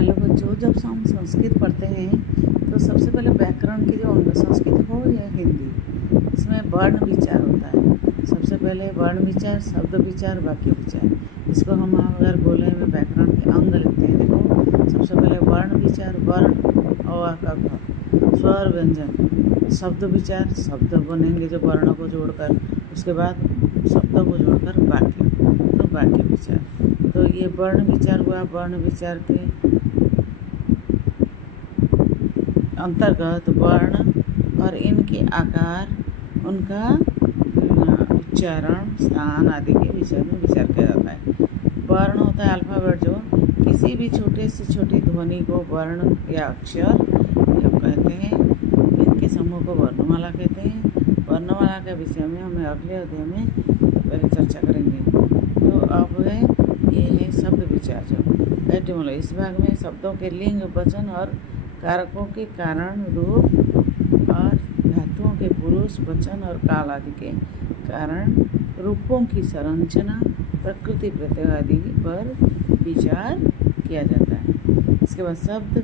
Hello बच्चों, जब हम संस्कृत पढ़ते हैं तो सबसे पहले व्याकरण की जो संस्कृत हो या हिंदी, इसमें वर्ण विचार होता है। सबसे पहले वर्ण विचार, शब्द विचार, वाक्य विचार। इसको हम अगर बोले में व्याकरण के अंग लिखते हैं, देखो सबसे पहले वर्ण विचार, वर्ण और का स्वर व्यंजन, शब्द विचार, शब्द बनेंगे जो वर्णों को जोड़कर, उसके बाद शब्दों को जोड़कर वाक्य, तो वाक्य विचार। तो ये वर्ण विचार हुआ। वर्ण विचार के अंतर्गत वर्ण और इनके आकार, उनका उच्चारण, स्थान आदि के विषय में विचार किया जाता है। वर्ण होता है अल्फाबेट, जो किसी भी छोटे से छोटी ध्वनि को वर्ण या अक्षर कहते हैं। इनके समूह को वर्णमाला कहते हैं। वर्णमाला के विषय में हमें अगले अध्याय में पहले चर्चा करेंगे। तो अब है ये है शब्द विचार। जो एटिमोलॉजी, इस भाग में शब्दों के लिंग, वचन और कारकों के कारण, रूप और धातुओं के पुरुष, वचन और काल आदि के कारण, रूपों की संरचना, प्रकृति, प्रत्यय आदि पर विचार किया जाता है। इसके बाद शब्द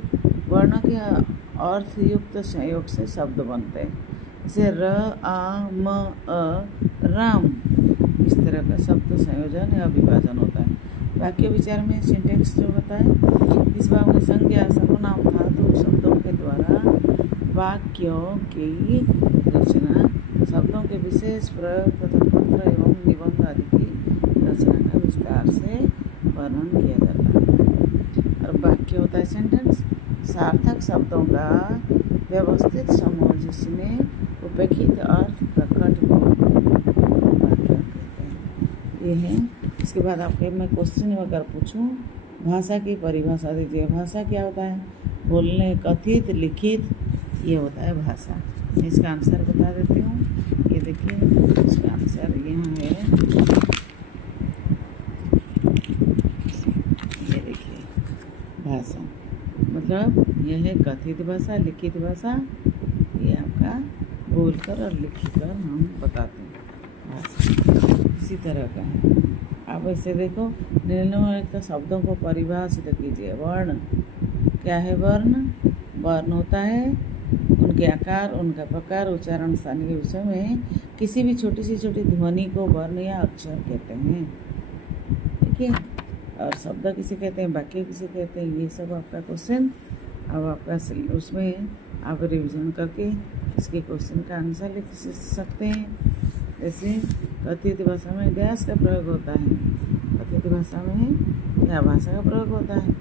वर्णों के अर्थ युक्त संयोग से शब्द बनते हैं। जैसे र, आ, म, अ, राम, इस तरह का शब्द संयोजन या विभाजन होता है। वाक्य विचार में सिंटेक्स जो होता है, इस भाग में संज्ञा, सर्वनाम, धातु, शब्दों के द्वारा वाक्यों की रचना, शब्दों के विशेष प्रयोग तथा पत्र एवं निबंध आदि की रचना का विस्तार से वर्णन किया जाता है। और वाक्य होता है सेंटेंस, सार्थक शब्दों का व्यवस्थित समूह जिसमें उपेक्षित अर्थ प्रकट हो, वाक्य कहते हैं। ये है। इसके बाद आपके मैं क्वेश्चन अगर पूछूं, भाषा की परिभाषा दीजिए। भाषा क्या होता है? बोलने, कथित, लिखित, ये होता है भाषा। इसका आंसर बता देती हूँ। ये देखिए, इसका आंसर यहाँ है, ये देखिए, भाषा मतलब यह है कथित भाषा, लिखित भाषा। ये आपका बोलकर और लिखकर हम बताते हैं भाषा, इसी तरह का है। आप ऐसे देखो, निम्नलिखित शब्दों को परिभाषित कीजिए। वर्ण क्या है? वर्ण वर्ण होता है उनके आकार, उनका प्रकार, उच्चारण, स्थान के विषय में किसी भी छोटी से छोटी ध्वनि को वर्ण या अक्षर कहते हैं। ठीक है। और शब्द किसे कहते हैं, वाक्य किसे कहते हैं, ये सब आपका क्वेश्चन। अब आपका उसमें आप रिवीजन करके इसके क्वेश्चन का आंसर लिख सकते हैं। जैसे कथित भाषा में डैश का प्रयोग होता है, कथित भाषा में क्या भाषा का प्रयोग होता है।